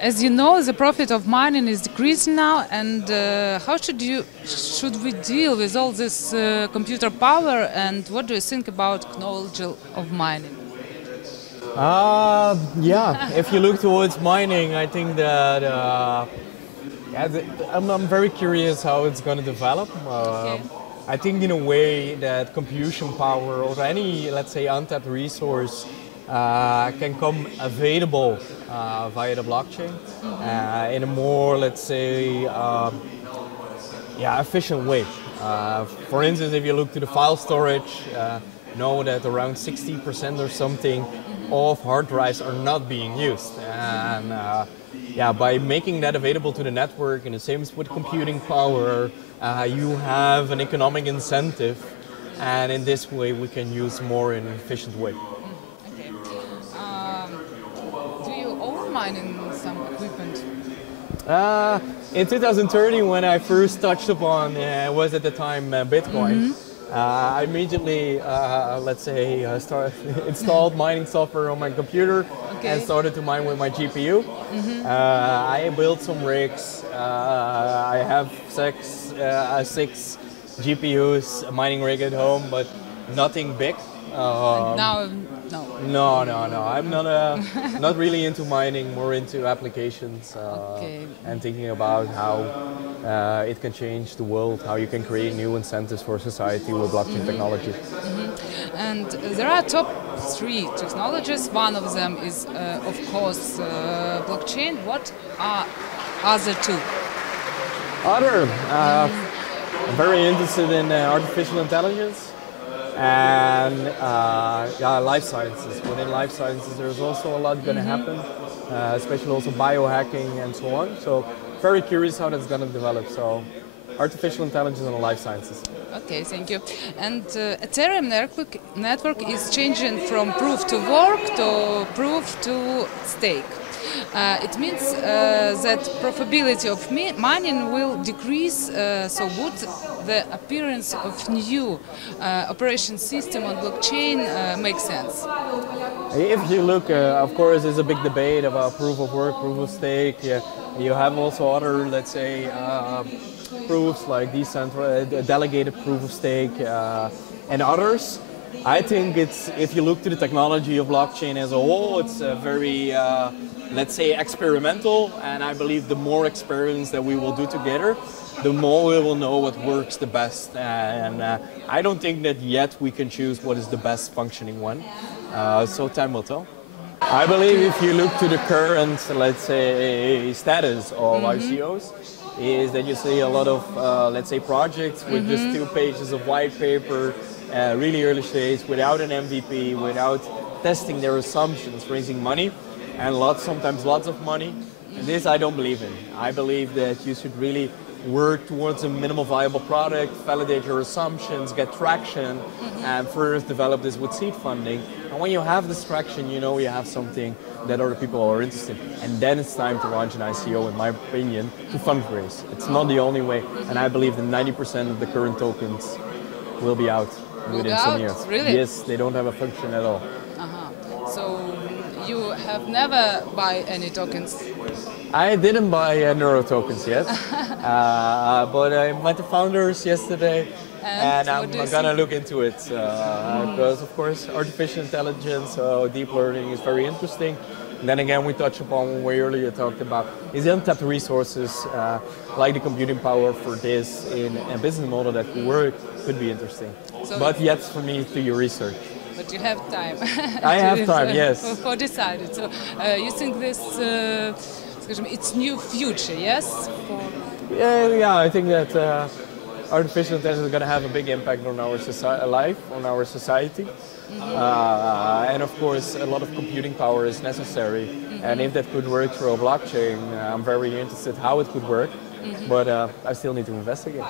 As you know, the profit of mining is decreasing now, and how should we deal with all this computer power? And what do you think about technology of mining? Yeah, if you look towards mining, I think that I'm very curious how it's going to develop. Okay. I think in a way that computation power or any, let's say, untapped resource can come available via the blockchain in a more, let's say, efficient way. For instance, if you look to the file storage, know that around 60% or something of hard drives are not being used. And by making that available to the network, and the same as with computing power, you have an economic incentive, and in this way we can use more in an efficient way. Okay. Do you own mining some equipment? In 2030, when I first touched upon, was at the time Bitcoin. I immediately, installed mining software on my computer and started to mine with my GPU. I built some rigs. I have six GPUs, a mining rig at home, but nothing big. Now, no. No. I'm not really into mining, more into applications and thinking about how it can change the world, how you can create new incentives for society with blockchain technology. And there are top 3 technologies. One of them is, of course, blockchain. What are other 2? I'm very interested in artificial intelligence and life sciences. Within life sciences, there's also a lot going to happen, especially also biohacking and so on. So very curious how that's going to develop. So artificial intelligence and life sciences. Okay, thank you. And Ethereum network is changing from proof to work to proof to stake. It means that profitability of mining will decrease, so would the appearance of new operation system on blockchain make sense? If you look, of course, there's a big debate about proof of work, proof of stake. You have also other, let's say, proofs like decentralized, delegated proof of stake and others. I think if you look to the technology of blockchain as a whole, it's very, let's say, experimental. And I believe the more experiments that we will do together, the more we will know what works the best. And I don't think that yet we can choose what is the best functioning one. So time will tell. I believe if you look to the current, let's say, status of ICOs, is that you see a lot of, let's say, projects with just 2 pages of white paper, really early stage, without an MVP, without testing their assumptions, raising money, and sometimes lots of money. And this I don't believe in. I believe that you should really work towards a minimal viable product, validate your assumptions, get traction, and first develop this with seed funding. And when you have this traction, you know you have something that other people are interested in. And then it's time to launch an ICO, in my opinion, to fundraise. It's not the only way, and I believe that 90% of the current tokens will be out within some years. Really? Yes, they don't have a function at all. So you have never buy any tokens? I didn't buy Neuro tokens yet, but I met the founders yesterday, and I'm gonna look into it because, of course, artificial intelligence, deep learning is very interesting. And then again, we touch upon what we earlier talked about is the untapped resources like the computing power for this in a business model that could work could be interesting. So, but yet for me to your research. But you have time. I have time, yes. For decided. So you think this it's new future, yes? Yeah, I think that artificial intelligence is going to have a big impact on our life, on our society. And of course, a lot of computing power is necessary. And if that could work through a blockchain, I'm very interested how it could work. But I still need to investigate.